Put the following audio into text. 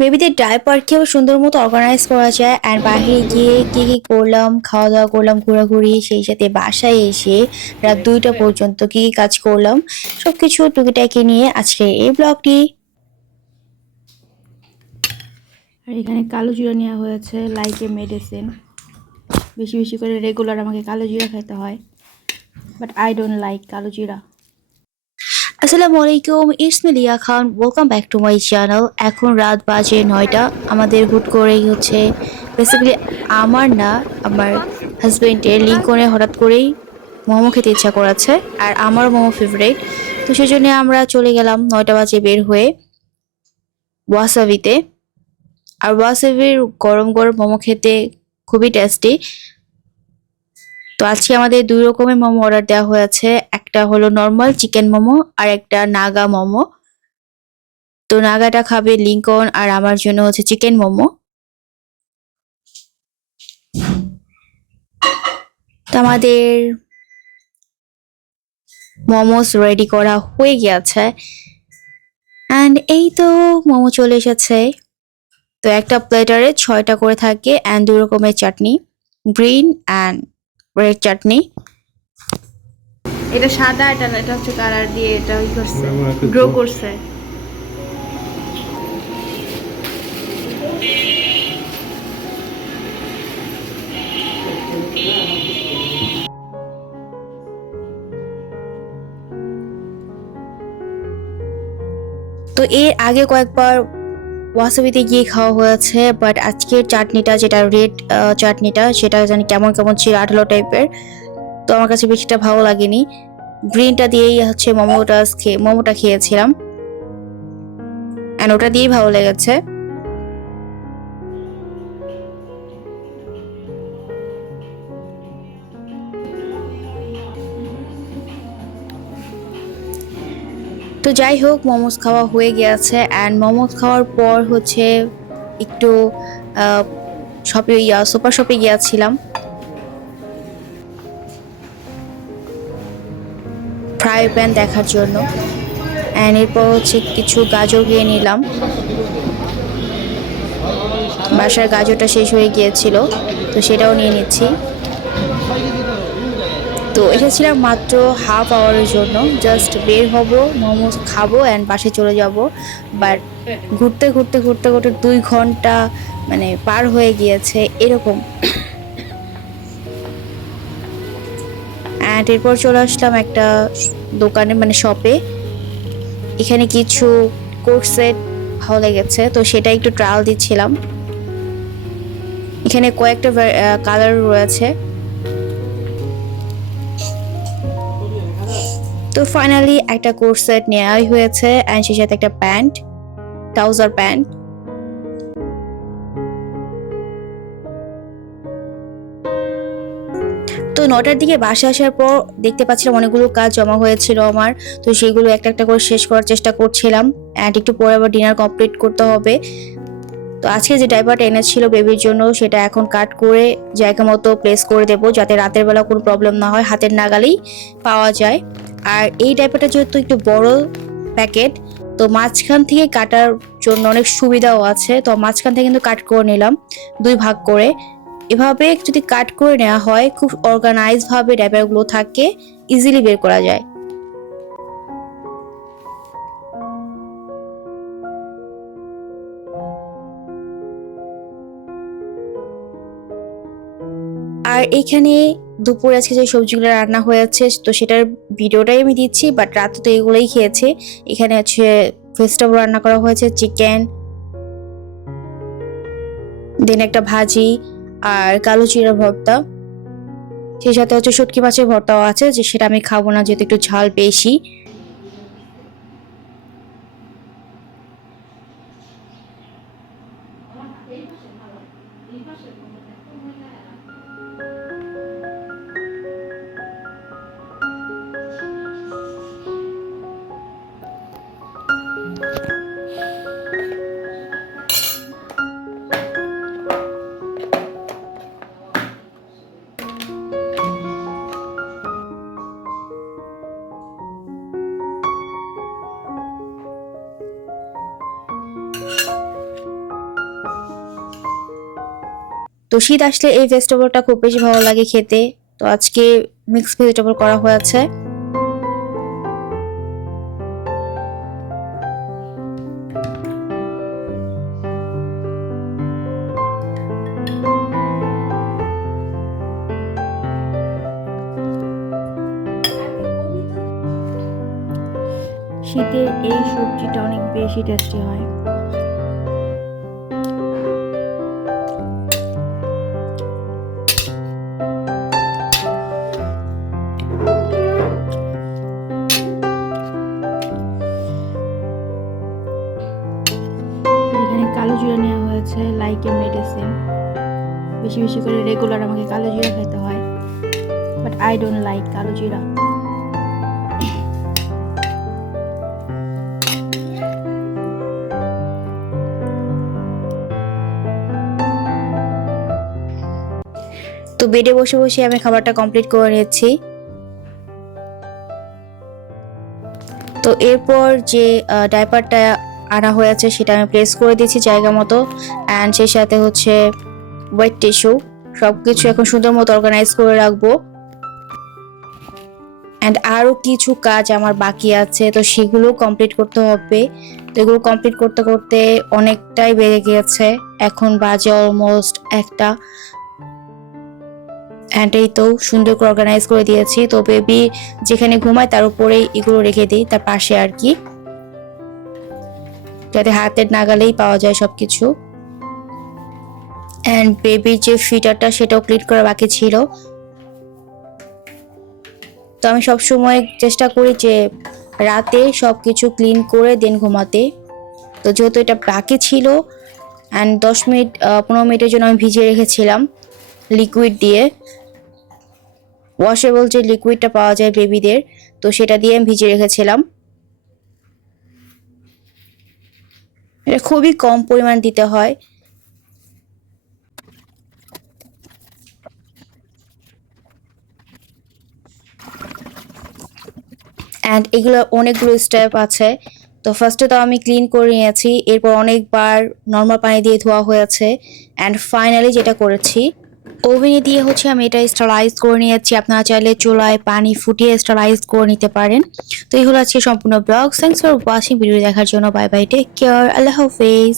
বেবিদের ডায়পারকেও সুন্দর মতো অর্গানাইজ করা যায় আর বাইরে গিয়ে কি কি করলাম খাওয়া দাওয়া করলাম ঘোরাঘুরি সেই সাথে বাসায় এসে রাত দুইটা পর্যন্ত কি কি কাজ করলাম সব সবকিছু টুকিটাকি নিয়ে আজকে এই ব্লগটি আর এখানে কালো জিরা নেওয়া হয়েছে লাইকে মেডিসিন বেশি বেশি করে রেগুলার আমাকে কালো জিরা খেতে হয় বাট আই ডোন্ট লাইক কালো জিরা। আসসালামু আলাইকুম Liya Khan welcome back to my channel এখন রাত বাজে নয়টা। আমাদের হুট করেই হচ্ছে বেসিক্যালি আমার না, আমার হাজবেন্ডের লিঙ্কনে হঠাৎ করেই মোমো খেতে ইচ্ছা করাচ্ছে আর আমার মোমো ফেভারিট তো সেই জন্য আমরা চলে গেলাম নয়টা বাজে বের হয়ে ওয়াসাবিতে আর ওয়াসাবির গরম গরম মোমো খেতে খুবই টেস্টি তো আজকে আমাদের দুই রকমের মোমো অর্ডার দেওয়া হয়েছে। একটা হলো নর্মাল চিকেন মোমো আর একটা নাগা মোমো। তো নাগাটা খাবে লিঙ্কন আর আমার জন্য হচ্ছে চিকেন মোমো। তো আমাদের মোমোস রেডি করা হয়ে গিয়েছে। অ্যান্ড এই তো মোমো চলে এসেছে। তো একটা প্লেটারে ছয়টা করে থাকে অ্যান্ড দুই রকমের chutney green and red chutney এটা সাদা এটা না এটা হচ্ছে কালার দিয়ে এটা ই করছে গ্রো করছে। তো এর আগে কয়েকবার ওয়াসাবিতে গিয়ে খাওয়া হয়েছে বাট আজকের চাটনিটা যেটা রেড চাটনিটা, সেটা জানি কেমন কেমন ছিল, আঠালো টাইপের তো আমার কাছে বেশিটা ভালো লাগেনি। গ্রিনটা দিয়েই হচ্ছে মোমোটা খেয়ে, মোমোটা খেয়েছিলাম। অ্যান্ড ওটা দিয়েই ভালো লেগেছে। তো যাই হোক, মোমোস খাওয়া হয়ে গিয়েছে অ্যান্ড মোমোস খাওয়ার পর হচ্ছে একটু শপে ইয়া সুপার শপে গিয়েছিলাম। ফ্রাই প্যান দেখার জন্য। অ্যান্ড এরপর হচ্ছে কিছু গাজর গিয়ে নিলাম। বাসার গাজরটা শেষ হয়ে গিয়েছিল, তো সেটাও নিয়ে নিচ্ছি। তো এসেছিলাম মাত্র হাফ আওয়ারের জন্য। জাস্ট বের হব মোমো খাব অ্যান্ড বাসে চলে যাব। বাট ঘুরতে ঘুরতে ঘুরতে ঘুরতে দুই ঘণ্টা মানে পার হয়ে গিয়েছে এরকম। অ্যান্ড এরপর চলে আসলাম একটা দোকানে মানে শপে এখানে কিছু কোর্ট সেট ভালো লেগেছে তো সেটা একটু ট্রায়াল দিচ্ছিলাম। এখানে কয়েকটা কালার রয়েছে। তো ফাইনালি একটা কোর্স সেট নেওয়াই হয়েছে অ্যান্ড সেই সাথে একটা প্যান্ট ট্রাউজার প্যান্ট তো নটার দিকে বাসে আসার পর দেখতে পাচ্ছিলাম অনেকগুলো কাজ জমা হয়েছিল আমার, তো সেগুলো একটা একটা করে শেষ করার চেষ্টা করছিলাম অ্যান্ড একটু পরে আবার ডিনার কমপ্লিট করতে হবে। তো আজকে যে ড্রাইভারটা এনেছিল বেবির জন্য সেটা এখন কাট করে জায়গা মতো প্লেস করে দেবো যাতে রাতের বেলা কোনো প্রবলেম না হয়, হাতের নাগালেই পাওয়া যায়। আর এই ডাইপারটা যেহেতু একটু বড় প্যাকেট তো মাঝখান থেকে কাটার জন্য অনেক সুবিধাও আছে। তো মাঝখান থেকে কিন্তু কাট করে নিলাম, দুই ভাগ করে। এভাবে যদি কাট করে নেওয়া হয়, খুব অর্গানাইজ ভাবে ডাইপারগুলো থাকে ইজিলি বের করা যায়। আর এখানে দুপুরে আজকে যে সবজিগুলো রান্না হয়েছে, তো সেটার ভিডিওটাই আমি দিচ্ছি বাট রাত তো এগুলোই খেয়েছে। এখানে আছে ভেজিটেবল রান্না করা হয়েছে চিকেন দেন একটা ভাজি আর কালো চিরা ভর্তা। সেই সাথে হচ্ছে শুটকি মাছের ভর্তাও আছে, যে সেটা আমি খাব না, যেহেতু একটু ঝাল বেশি। তো শীত আসলে এই ভেজিটেবলটা খুব বেশি ভালো লাগে খেতে। তো আজকে মিক্স ভেজিটেবল করা হয়েছে। শীতের এই সবজিটা অনেক বেশি টেস্টি হয়। লাইকে মেডিসিন বেশি বেশি করে রেগুলার আমাকে কালো জিরা খেতে হয়। বাট আই ডোন্ট লাইক কালো জিরা। তো বেডে বসে বসে আমি খাবারটা কমপ্লিট করে নিয়েছি। তো এরপর যে ডাইপারটা আনা হয়েছে সেটা আমি প্লেস করে দিয়েছি জায়গা মতো। অ্যান্ড সেই সাথে হচ্ছে ওয়েট টিস্যু সব কিছু এখন সুন্দর মতো অর্গানাইজ করে রাখব। অ্যান্ড আরও কিছু কাজ আমার বাকি আছে, তো সেগুলো কমপ্লিট করতে হবে। তো এগুলো কমপ্লিট করতে করতে অনেকটাই বেড়ে গিয়েছে। এখন বাজে অলমোস্ট একটা। অ্যান্ড এই তো সুন্দর করে অর্গানাইজ করে দিয়েছি। তো বেবি যেখানে ঘুমায় তার উপরেই এগুলো রেখে দিই, তার পাশে আর কি। যাতে হাতের নাগালেই পাওয়া যায় সব কিছু অ্যান্ড বেবির যে ফিটারটা সেটাও ক্লিন করা বাকি ছিল। তো আমি সব সময় চেষ্টা করি যে রাতে সব কিছু ক্লিন করে দেন ঘুমাতে। তো যেহেতু এটা বাকি ছিল অ্যান্ড দশ মিনিট পনেরো মিনিটের জন্য আমি ভিজিয়ে রেখেছিলাম লিকুইড দিয়ে। ওয়াশেবল যে লিকুইডটা পাওয়া যায় বেবিদের তো সেটা দিয়ে আমি ভিজিয়ে রেখেছিলাম। এটা খুবই কম পরিমাণ দিতে হয়। অ্যান্ড এগুলো অনেকগুলো স্টেপ আছে। তো ফার্স্টে তো আমি ক্লিন করে নিয়েছি, এরপর অনেকবার নর্মাল পানি দিয়ে ধোয়া হয়েছে। অ্যান্ড ফাইনালি যেটা করেছি ওভেনে দিয়ে হচ্ছে আমি এটা স্টারাইজ করে নিয়ে যাচ্ছি আপনারা চাইলে চুলায় পানি ফুটিয়ে স্টারাইজ করে নিতে পারেন। তো এই হলো আজকে সম্পূর্ণ blog thanks for watching video দেখার জন্য বাই বাই টেক কেয়ার আল্লাহ হাফেজ।